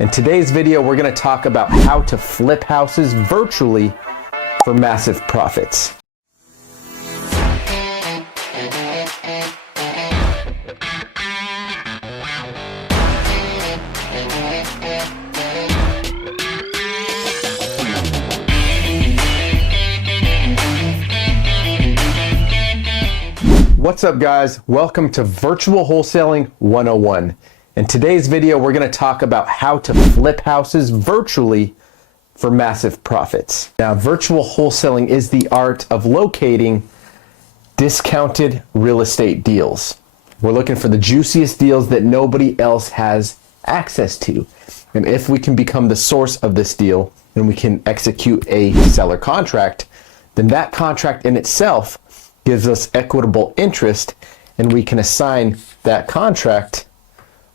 In today's video, we're going to talk about how to flip houses virtually for massive profits. What's up, guys? Welcome to Virtual Wholesaling 101. In today's video, we're going to talk about how to flip houses virtually for massive profits. Now, virtual wholesaling is the art of locating discounted real estate deals. We're looking for the juiciest deals that nobody else has access to. And if we can become the source of this deal and we can execute a seller contract, then that contract in itself gives us equitable interest, and we can assign that contract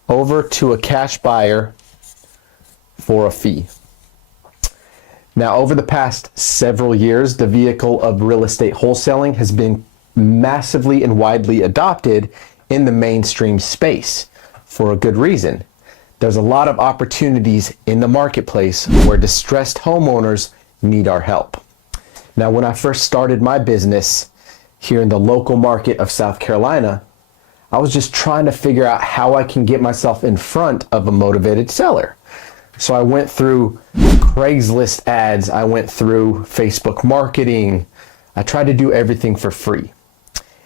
over to a cash buyer for a fee. Now, over the past several years, the vehicle of real estate wholesaling has been massively and widely adopted in the mainstream space for a good reason. There's a lot of opportunities in the marketplace where distressed homeowners need our help. Now, when I first started my business here in the local market of South Carolina, I was just trying to figure out how I can get myself in front of a motivated seller. So I went through Craigslist ads, I went through Facebook marketing, I tried to do everything for free.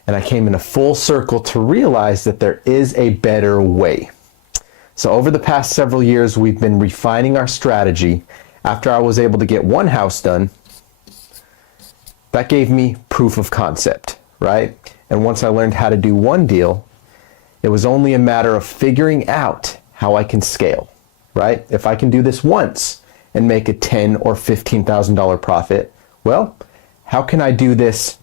And I came in a full circle to realize that there is a better way. So over the past several years, we've been refining our strategy. After I was able to get one house done, that gave me proof of concept, right? And once I learned how to do one deal, it was only a matter of figuring out how I can scale, right? If I can do this once and make a $10,000 or $15,000 profit, well, how can I do this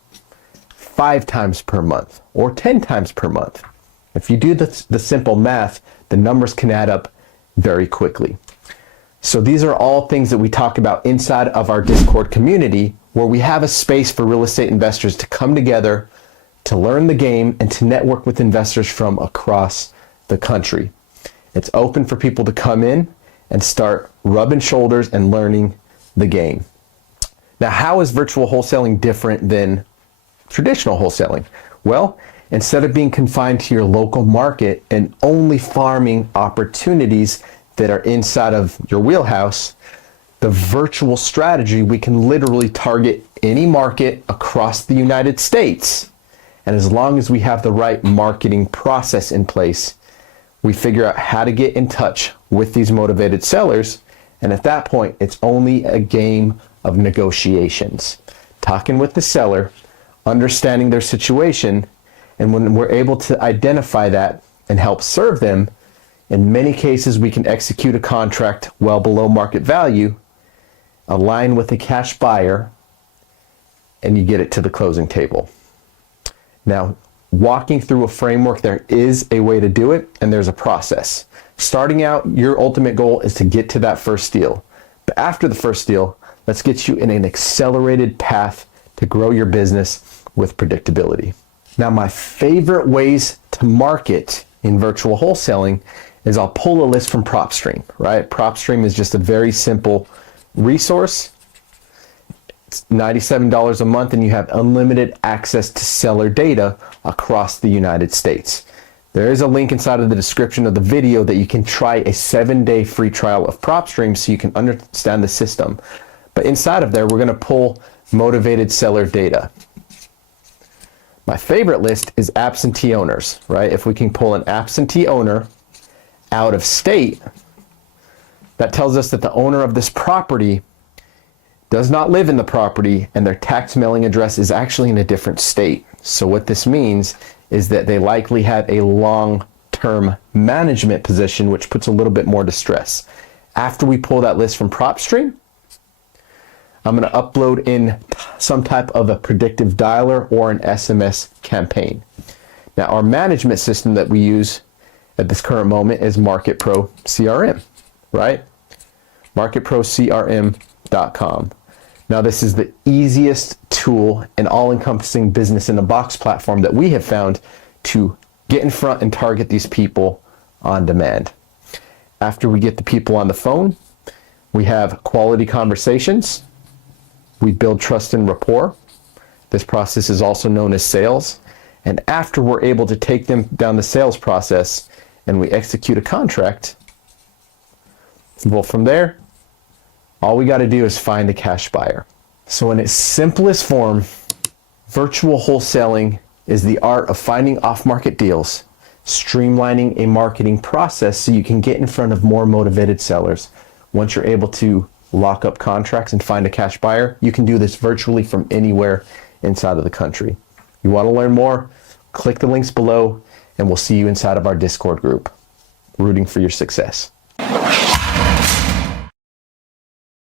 5 times per month or 10 times per month? If you do the simple math, the numbers can add up very quickly. So these are all things that we talk about inside of our Discord community, where we have a space for real estate investors to come together, to learn the game, and to network with investors from across the country. It's open for people to come in and start rubbing shoulders and learning the game. Now, how is virtual wholesaling different than traditional wholesaling? Well, instead of being confined to your local market and only farming opportunities that are inside of your wheelhouse, the virtual strategy, we can literally target any market across the United States. And as long as we have the right marketing process in place, we figure out how to get in touch with these motivated sellers. And at that point, it's only a game of negotiations. Talking with the seller, understanding their situation, and when we're able to identify that and help serve them, in many cases, we can execute a contract well below market value, align with a cash buyer, and you get it to the closing table. Now, walking through a framework, there is a way to do it, and there's a process. Starting out, your ultimate goal is to get to that first deal. But after the first deal, let's get you in an accelerated path to grow your business with predictability. Now, my favorite ways to market in virtual wholesaling is I'll pull a list from PropStream, right? PropStream is just a very simple resource. It's $97 a month, and you have unlimited access to seller data across the United States. There is a link inside of the description of the video that you can try a 7-day free trial of PropStream so you can understand the system. But inside of there, we're going to pull motivated seller data. My favorite list is absentee owners, right? If we can pull an absentee owner out of state, that tells us that the owner of this property does not live in the property, and their tax mailing address is actually in a different state. So what this means is that they likely have a long-term management position, which puts a little bit more distress. After we pull that list from PropStream, I'm going to upload in some type of a predictive dialer or an SMS campaign. Now, our management system that we use at this current moment is Market Pro CRM, right? MarketProCRM.com. Now, this is the easiest tool and all-encompassing business-in-a-box platform that we have found to get in front and target these people on demand. After we get the people on the phone, we have quality conversations. We build trust and rapport. This process is also known as sales. And after we're able to take them down the sales process and we execute a contract, well, from there, all we got to do is find a cash buyer. So in its simplest form, virtual wholesaling is the art of finding off-market deals, streamlining a marketing process so you can get in front of more motivated sellers. Once you're able to lock up contracts and find a cash buyer, you can do this virtually from anywhere inside of the country. You want to learn more? Click the links below and we'll see you inside of our Discord group. Rooting for your success.